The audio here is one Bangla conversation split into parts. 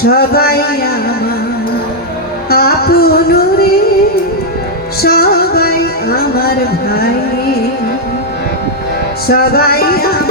সবাই আমার আপন সবাই আমার ভাই। সবাই আমার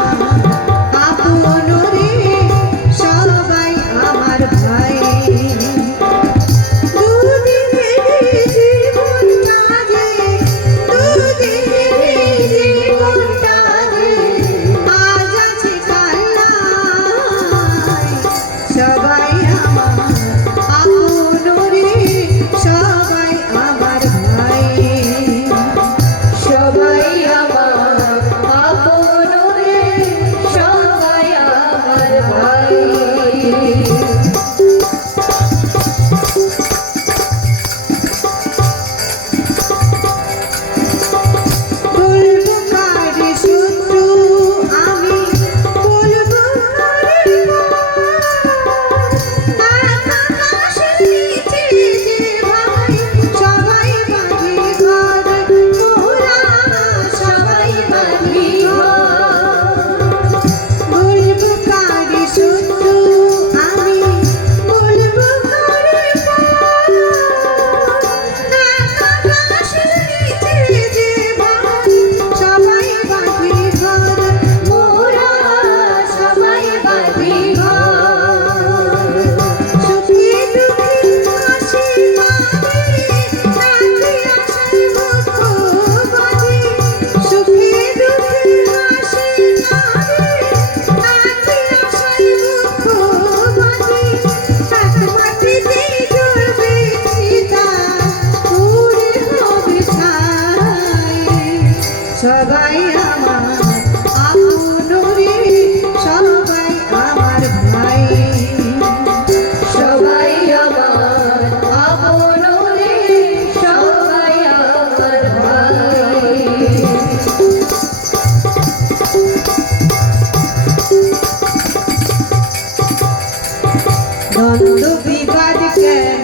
সবাই আমার আপনরে সবাই আমার ভাই। সবাই আমার আপনরে সবাই আমার বিবাদ কেন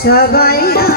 Savaya.